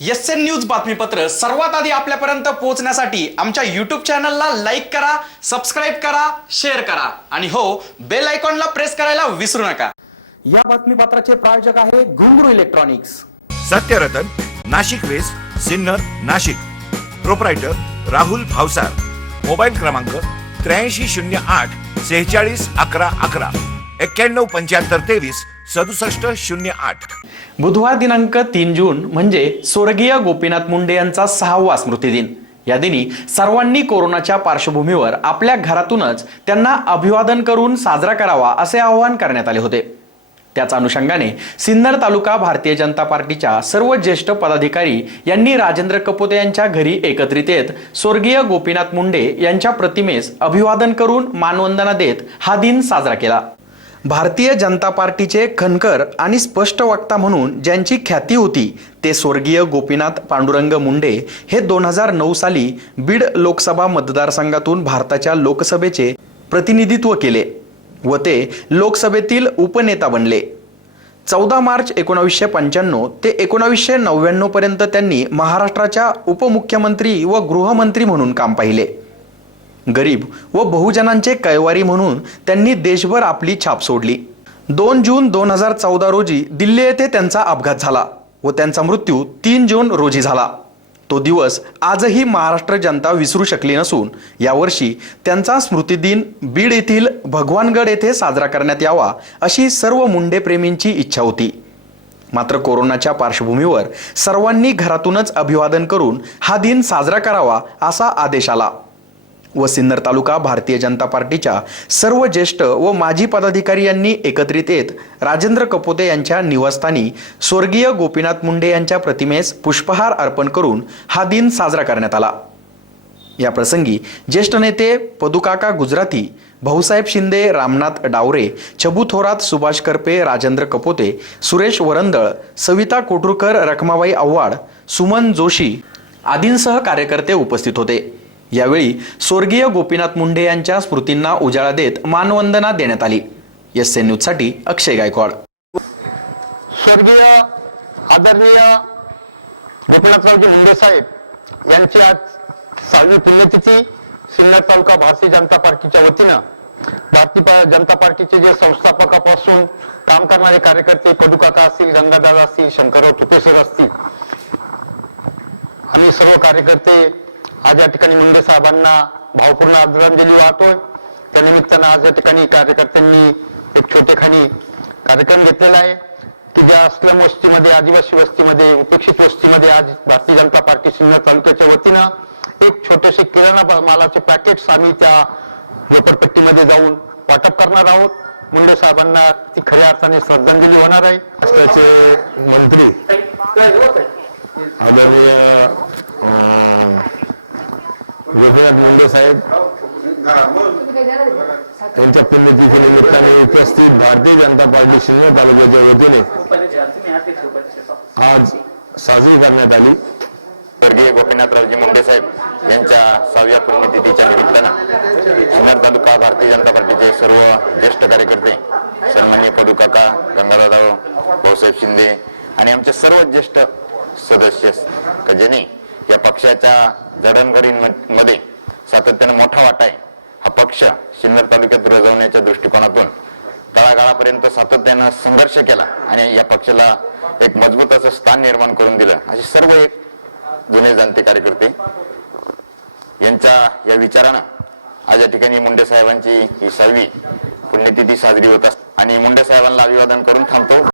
S N news बातमीपत्र सर्वात आधी आपल्यापर्यंत पोहोचण्यासाठी आमच्या युट्यूब चॅनलला लाईक करा सबस्क्राईब करा शेअर करा. आणि हो बेल आयकॉनला प्रेस करायला विसरू नका. या बातमीपत्राचे प्रायोजक आहे Ghungroo electronics Satyaratan Nashik west Sinnar Nashik. Proprietor Rahul Bhavsar. Mobile क्रमांक त्र्याऐंशी शून्य आठ सेहेचाळीस अकरा अकरा. एक्क्याण्णव पंच्याहत्तर तेवीस सदुसष्ट शून्य आठ. बुधवार दिनांक तीन जून म्हणजे स्वर्गीय गोपीनाथ मुंडे यांचा सहावा स्मृतिदिन या दिनी सर्वांनी कोरोनाच्या पार्श्वभूमीवर आपल्या घरातूनच त्यांना अभिवादन करून साजरा करावा असे आवाहन करण्यात आले होते. त्याच अनुषंगाने सिन्नर तालुका भारतीय जनता पार्टीच्या सर्व ज्येष्ठ पदाधिकारी यांनी राजेंद्र कपोते यांच्या घरी एकत्रित येत स्वर्गीय गोपीनाथ मुंडे यांच्या प्रतिमेस अभिवादन करून मानवंदना देत हा दिन साजरा केला. भारतीय जनता पार्टीचे खनकर आणि स्पष्ट वक्ता म्हणून ज्यांची ख्याती होती ते स्वर्गीय गोपीनाथ पांडुरंग मुंडे हे दोन हजार नऊ साली बीड लोकसभा मतदारसंघातून भारताच्या लोकसभेचे प्रतिनिधित्व केले व ते लोकसभेतील उपनेता बनले. चौदा मार्च एकोणावीसशे पंच्याण्णव ते एकोणावीसशे नव्याण्णव पर्यंत त्यांनी महाराष्ट्राच्या उपमुख्यमंत्री व गृहमंत्री म्हणून काम पाहिले. गरीब व बहुजनांचे कैवारी म्हणून त्यांनी देशभर आपली छाप सोडली. दोन जून दोन हजार चौदा रोजी दिल्ली येथे त्यांचा अपघात झाला व त्यांचा मृत्यू तीन जून रोजी झाला. तो दिवस आजही महाराष्ट्र जनता विसरू शकली नसून यावर्षी त्यांचा स्मृतिदिन बीड येथील भगवानगड येथे साजरा करण्यात यावा अशी सर्व मुंडेप्रेमींची इच्छा होती. मात्र कोरोनाच्या पार्श्वभूमीवर सर्वांनी घरातूनच अभिवादन करून हा दिन साजरा करावा असा आदेश आला. व सिन्नर तालुका भारतीय जनता पार्टीच्या सर्व ज्येष्ठ व माजी पदाधिकारी यांनी एकत्रित येत राजेंद्र कपोते यांच्या निवासस्थानी स्वर्गीय गोपीनाथ मुंडे यांच्या प्रतिमेस पुष्पहार अर्पण करून हा दिन साजरा करण्यात आला. या प्रसंगी ज्येष्ठ नेते पदुकाका गुजराती भाऊसाहेब शिंदे रामनाथ डावरे छबू थोरात सुभाष करपे राजेंद्र कपोते सुरेश वरंदळ सविता कोटुरकर रखमाबाई आव्हाड सुमन जोशी आदींसह कार्यकर्ते उपस्थित होते. यावेळी स्वर्गीय गोपीनाथ मुंडे यांच्या स्मृतींना उजाळा देत मानवंदना देण्यात आली. एस एन न्यूजसाठी अक्षय गायकवाड. स्वर्गीय आदरणीय गोपीनाथरावजी मुंडे साहेब यांची आज सहावी पुण्यतिथी सिन्नर तालुका भारतीय जनता पार्टीच्या वतीनं भारतीय जनता पार्टीचे जे संस्थापकापासून काम करणारे कार्यकर्ते पदुकाका असतील गंगादादा असतील शंकरराव तुपेसर असतील आम्ही सर्व कार्यकर्ते आज या ठिकाणी मुंडे साहेबांना भावपूर्ण आदरांजली वाहतोय. त्या निमित्तानं आज या ठिकाणी कार्यकर्त्यांनी एक छोटेखानी कार्यक्रम घेतलेला आहे की ज्या स्लम वस्तीमध्ये आदिवासी वस्तीमध्ये उपेक्षित वस्तीमध्ये आज भारतीय जनता पार्टी सिन्नर तालुक्याच्या वतीनं एक छोटेसे किराणा मालाचे पॅकेट्स आम्ही त्या झोपडपट्टीमध्ये जाऊन वाटप करणार आहोत. मुंडे साहेबांना ती खऱ्या अर्थाने श्रद्धांजली होणार आहे. महाराष्ट्राचे मंत्री आदरणीय अं, गोपीनाथ मुंडे साहेब यांच्या पुण्यतिथी निमित्ताने उपस्थित भारतीय जनता पार्टी सिन्नर तालुक्याच्या वतीने आज साजरी करण्यात आली. स्वर्गीय गोपीनाथरावजी मुंडे साहेब यांच्या सहाव्या पुण्यतिथीच्या निमित्तानं सिन्नर तालुका भारतीय जनता पार्टीचे सर्व ज्येष्ठ कार्यकर्ते सन्मान्य पदुकाका गंगादादा भाऊसाहेब शिंदे आणि आमचे सर्व ज्येष्ठ सदस्य का ज्यांनी या पक्षाच्या जडणघडींमध्ये सातत्यानं मोठा वाटा आहे. हा पक्ष सिन्नर तालुक्यात रुजवण्याच्या दृष्टिकोनातून तळागाळापर्यंत सातत्यानं संघर्ष केला आणि या पक्षाला एक मजबूत असं स्थान निर्माण करून दिलं. असे सर्व एक जुने जाणते कार्यकर्ते यांच्या या विचारानं आज या ठिकाणी मुंडे साहेबांची ही सहावी पुण्यतिथी साजरी होत असते. आणि मुंडे साहेबांना अभिवादन करून थांबतो.